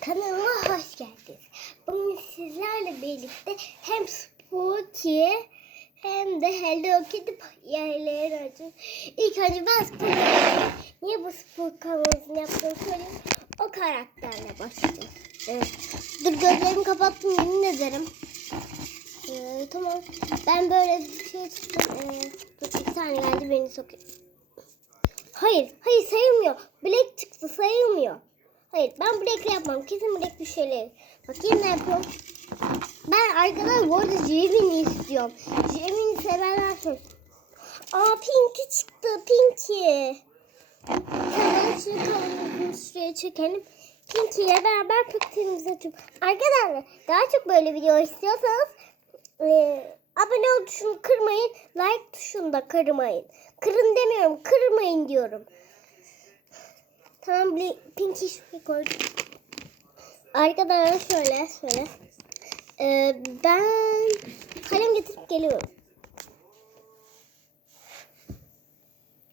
Kanalıma hoş geldiniz. Bugün sizlerle birlikte hem Spooky hem de Hello Kitty yerleri açıyoruz. İlk önce ben Spooky Niye bu Spooky kanalını yaptığımı söyleyeyim. O karakterle başlayacağım. Evet. Dur gözlerimi kapattım yemin ederim. Ee, tamam. Ben böyle bir şey çıktım. Ee, bir tane geldi beni sokuyor. Hayır, hayır sayılmıyor. Black çıktı sayılmıyor. Hayır ben black'le yapmam. Kesin black bir şeyler. Bakayım ne yapıyorum. Ben arkadaşlar bu arada Jamie'ni istiyorum. Jamie'ni sevenler söz. Aa Pinky çıktı. Pinky. Kamerayı şuraya çekelim. Pinky ile beraber pıktığımızı açıyorum. Arkadaşlar daha çok böyle video istiyorsanız e, abone ol tuşunu kırmayın. Like tuşunu da kırmayın. Kırın demiyorum. Kırmayın diyorum. Tamam bir pinky şuraya koydum. Arkadaşlar şöyle şöyle. Ee, ben kalem getirip geliyorum.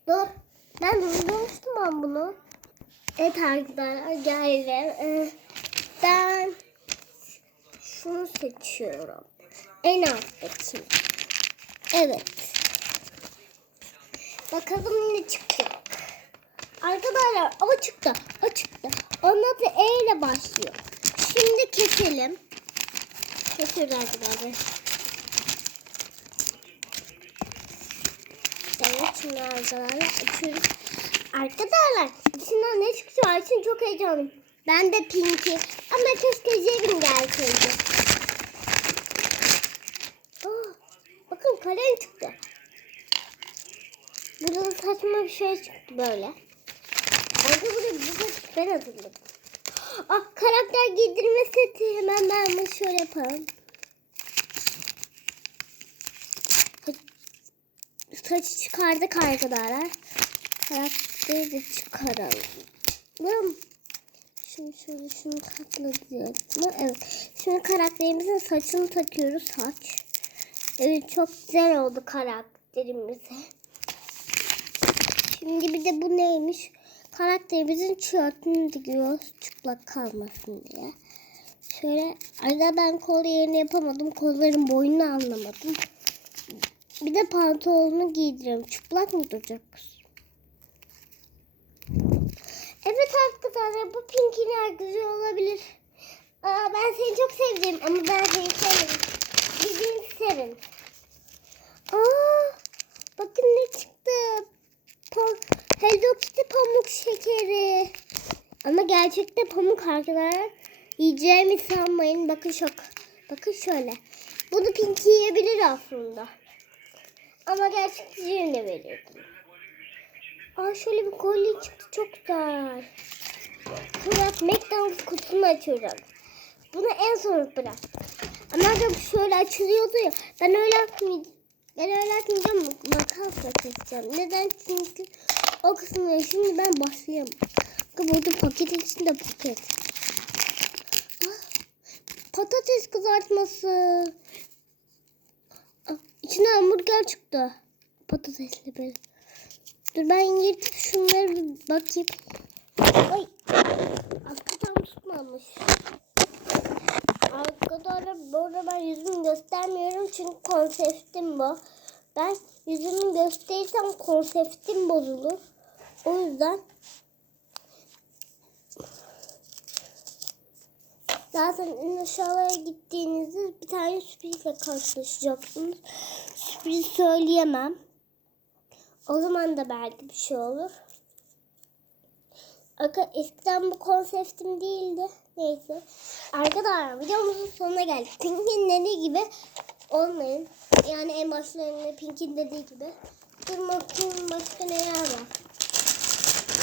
Dur. Ben durdurmuştum ben bunu. Evet arkadaşlar geldim. Ee, ben şunu seçiyorum. En alttaki. Evet. Bakalım ne çıkacak. Arkadaşlar o çıktı. O. Onun adı E ile başlıyor. Şimdi keselim. Kesiyoruz arkadaşlar. Evet şimdi arkadaşlar açıyoruz. Arkadaşlar içinden ne çıkıyor? için çok heyecanlıyım. Ben de pinki. Ama keşke cebim gelseydi. Aa, bakın kalem çıktı. Burada da saçma bir şey çıktı böyle. Ben hazırladım. Ah karakter giydirme seti. Hemen ben bunu şöyle yapalım. Saçı çıkardık arkadaşlar. Karakteri de çıkaralım. Şimdi şöyle şunu katladık. Evet. Şimdi karakterimizin saçını takıyoruz. Saç. Evet çok güzel oldu karakterimize. Şimdi bir de bu neymiş? Karakterimizin tişörtünü dikiyoruz çıplak kalmasın diye. Şöyle arada ben kol yerini yapamadım. Kolların boyunu anlamadım. Bir de pantolonunu giydiriyorum. Çıplak mı duracak kız? Evet arkadaşlar bu pinkiler güzel olabilir. Aa, ben seni çok sevdim ama ben seni sevmedim. Birbirini sevin. Aa, bakın ne çıktı. Pa- Hello Kitty pamuk şekeri. Ama gerçekte pamuk arkadaşlar. Yiyeceğimi sanmayın. Bakın şok. Bakın şöyle. Bunu Pinky yiyebilir aslında. Ama gerçek yerine verirdim. Aa şöyle bir kolye çıktı. Çok güzel. Fırat McDonald's kutusunu açıyorum. Bunu en son bıraktım. Ama da şöyle açılıyordu ya. Ben öyle yapmayacağım. Ben öyle yapmayacağım. Makasla keseceğim. Neden? Çünkü o kısımda şimdi ben başlayamam. Bakın burada paket içinde paket. Ah, patates kızartması. Ah, içine hamburger çıktı. Patatesli böyle. Dur ben yırtıp şunları bir bakayım. Ay. Hakikaten tutmamış. Arkadaşlar bu ben yüzümü göstermiyorum çünkü konseptim bu. Ben yüzümü gösterirsem konseptim bozulur. O yüzden zaten en aşağıya gittiğinizde bir tane sürprizle karşılaşacaksınız. Sürpriz söyleyemem. O zaman da belki bir şey olur. Eskiden bu konseptim değildi. Neyse. Arkadaşlar videomuzun sonuna geldik. Pink'in dediği gibi olmayın. Yani en başlarında Pink'in dediği gibi. Dur bakayım başka neler var.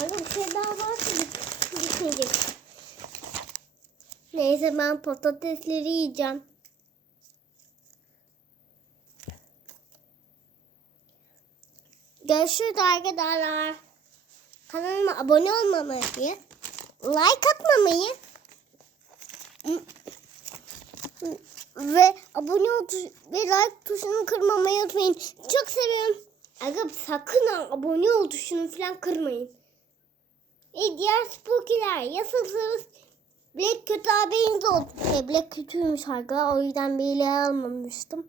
Arada bir şey daha varsa bit- bitmeyecek. Neyse ben patatesleri yiyeceğim. Görüşürüz arkadaşlar. Kanalıma abone olmamayı, like atmamayı ve abone ol ve like tuşunu kırmamayı unutmayın. Çok seviyorum. Aga sakın abone ol tuşunu falan kırmayın. E diğer spookyler yasasınız Black kötü ağabeyimiz oldu. E, Black kötüymüş arkadaşlar. O yüzden Bey'le almamıştım.